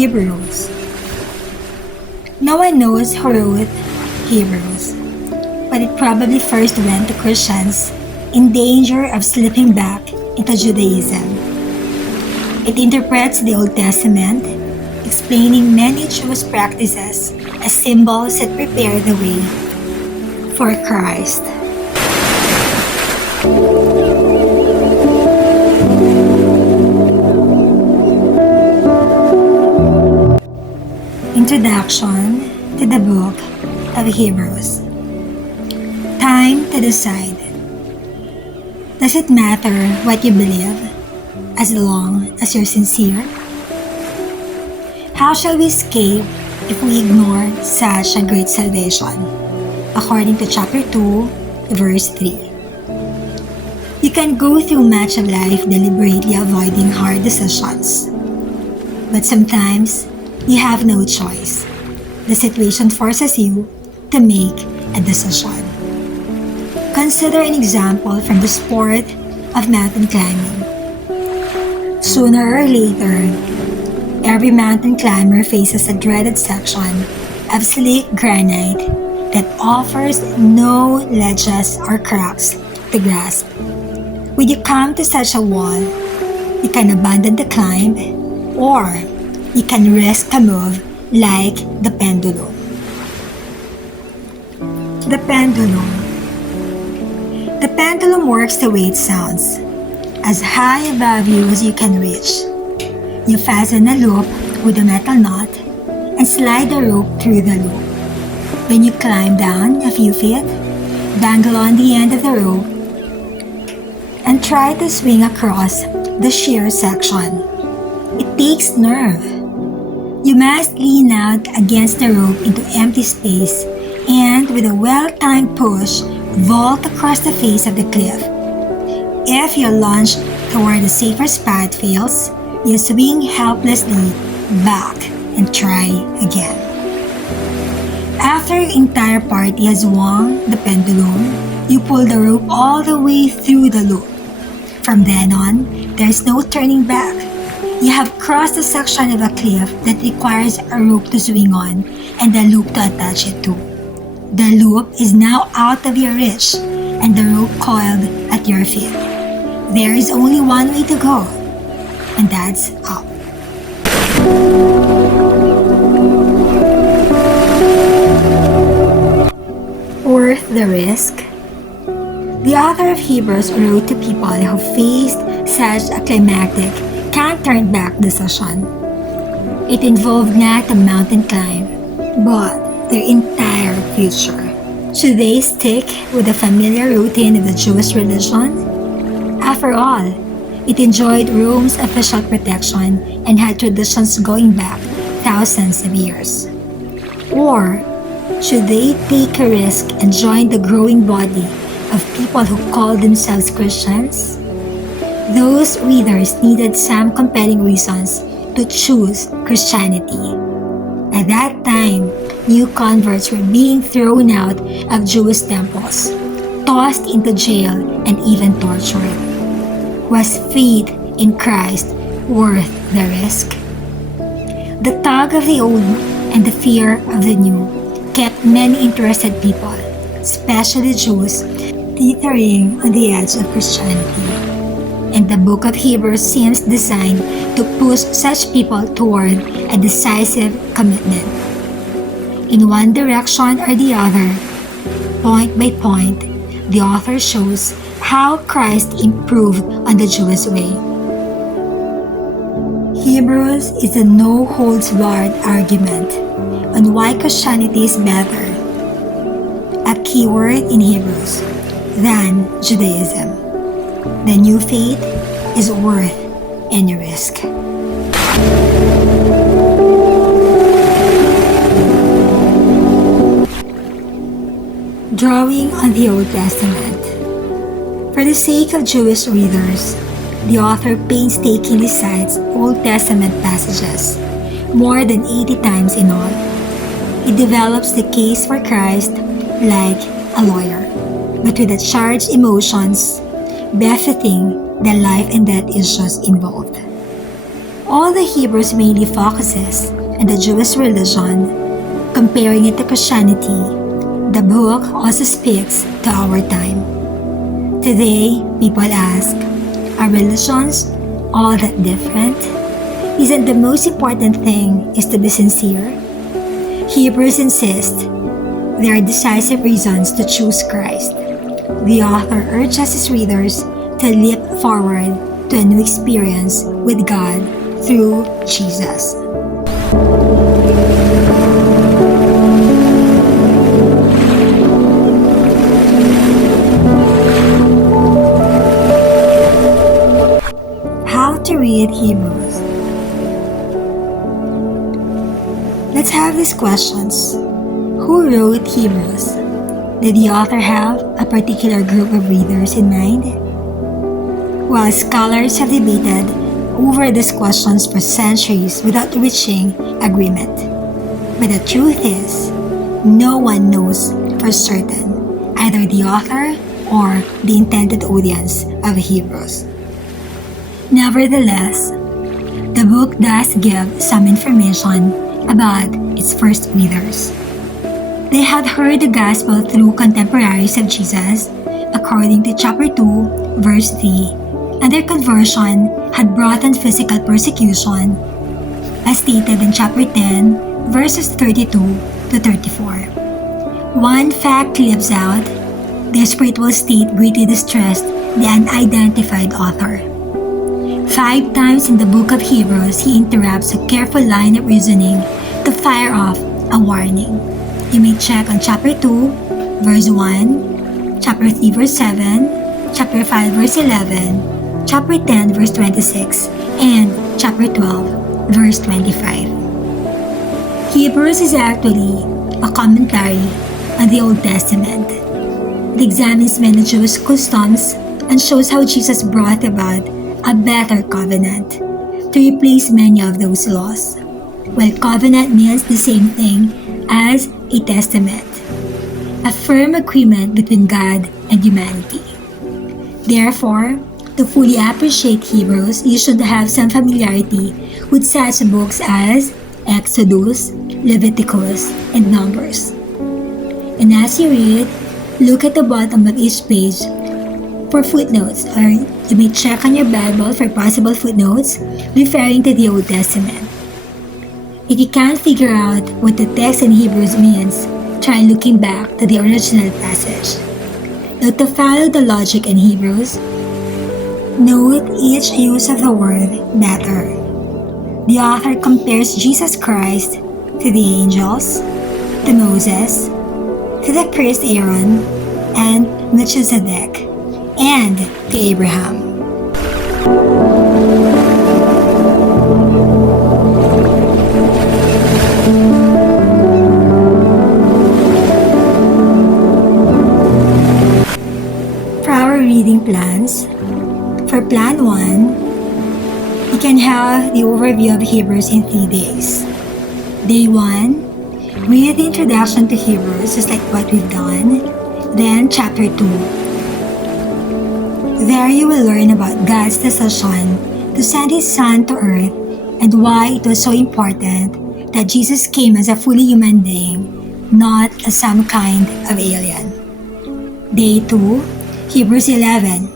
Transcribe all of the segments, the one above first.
Hebrews. No one knows who wrote Hebrews, but it probably first went to Christians in danger of slipping back into Judaism. It interprets the Old Testament, explaining many Jewish practices as symbols that prepare the way for Christ. Introduction to the book of Hebrews. Time to decide. Does it matter what you believe as long as you're sincere? How shall we escape if we ignore such a great salvation? According to chapter 2, verse 3. You can go through much of life deliberately avoiding hard decisions. But sometimes, you have no choice. The situation forces you to make a decision. Consider an example from the sport of mountain climbing. Sooner or later, every mountain climber faces a dreaded section of slick granite that offers no ledges or cracks to grasp. When you come to such a wall, you can abandon the climb or you can risk a move like the pendulum. The pendulum. The pendulum works the way it sounds, as high above you as you can reach. You fasten a loop with a metal knot and slide the rope through the loop. When you climb down a few feet, dangle on the end of the rope and try to swing across the sheer section. It takes nerve. You must lean out against the rope into empty space and with a well-timed push, vault across the face of the cliff. If your launch toward the safer spot fails, you swing helplessly back and try again. After your entire party has swung the pendulum, you pull the rope all the way through the loop. From then on, there is no turning back. You have crossed a section of a cliff that requires a rope to swing on and a loop to attach it to. The loop is now out of your reach and the rope coiled at your feet. There is only one way to go, and that's up. Worth the risk? The author of Hebrews wrote to people who faced such a climactic can't turn back decision. It involved not a mountain climb, but their entire future. Should they stick with the familiar routine of the Jewish religion? After all, it enjoyed Rome's official protection and had traditions going back thousands of years. Or should they take a risk and join the growing body of people who call themselves Christians? Those readers needed some compelling reasons to choose Christianity. At that time, new converts were being thrown out of Jewish temples, tossed into jail, and even tortured. Was faith in Christ worth the risk? The tug of the old and the fear of the new kept many interested people, especially Jews, teetering on the edge of Christianity. And the book of Hebrews seems designed to push such people toward a decisive commitment. In one direction or the other, point by point, the author shows how Christ improved on the Jewish way. Hebrews is a no-holds-barred argument on why Christianity is better, a key word in Hebrews, than Judaism. The new faith is worth any risk. Drawing on the Old Testament. For the sake of Jewish readers, the author painstakingly cites Old Testament passages, more than 80 times in all. He develops the case for Christ like a lawyer, but with the charged emotions befitting the life and death issues involved. All the Hebrews mainly focuses on the Jewish religion, comparing it to Christianity. The book also speaks to our time. Today, people ask, are religions all that different? Isn't the most important thing is to be sincere? Hebrews insist there are decisive reasons to choose Christ. The author urges his readers to leap forward to a new experience with God through Jesus. How to read Hebrews? Let's have these questions. Who wrote Hebrews? Did the author have a particular group of readers in mind? While scholars have debated over these questions for centuries without reaching agreement. But the truth is, no one knows for certain, either the author or the intended audience of Hebrews. Nevertheless, the book does give some information about its first readers. They had heard the gospel through contemporaries of Jesus, according to chapter 2, verse 3, and their conversion had brought on physical persecution, as stated in chapter 10, verses 32 to 34. One fact leaves out: their spiritual state greatly distressed the unidentified author. 5 times in the book of Hebrews, he interrupts a careful line of reasoning to fire off a warning. You may check on chapter 2, verse 1, chapter 3, verse 7, chapter 5, verse 11, chapter 10, verse 26, and chapter 12, verse 25. Hebrews is actually a commentary on the Old Testament. It examines many Jewish customs and shows how Jesus brought about a better covenant to replace many of those laws. While covenant means the same thing as a testament, a firm agreement between God and humanity. Therefore, to fully appreciate Hebrews, you should have some familiarity with such books as Exodus, Leviticus, and Numbers. And as you read, look at the bottom of each page for footnotes, or you may check on your Bible for possible footnotes referring to the Old Testament. If you can't figure out what the text in Hebrews means, try looking back to the original passage. Now, to follow the logic in Hebrews, note each use of the word better. The author compares Jesus Christ to the angels, to Moses, to the priest Aaron, and Melchizedek, and to Abraham. For our reading plans, for Plan 1, you can have the overview of Hebrews in 3 days. Day 1, read the introduction to Hebrews just like what we've done. Then chapter 2. There you will learn about God's decision to send His Son to earth and why it was so important that Jesus came as a fully human being, not as some kind of alien. Day 2, Hebrews 11,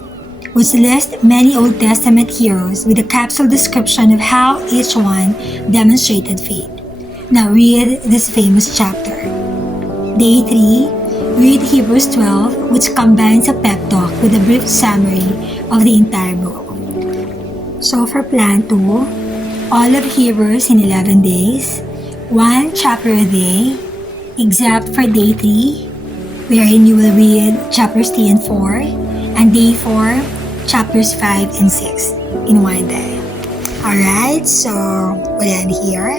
which lists many Old Testament heroes with a capsule description of how each one demonstrated faith. Now read this famous chapter. Day 3, read Hebrews 12, which combines a pep talk with a brief summary of the entire book. So for Plan 2, all of Hebrews in 11 days, 1 chapter a day, except for Day 3, wherein you will read chapters 3 and 4, and Day 4, chapters 5 and 6 in one day. Alright, so we'll end here.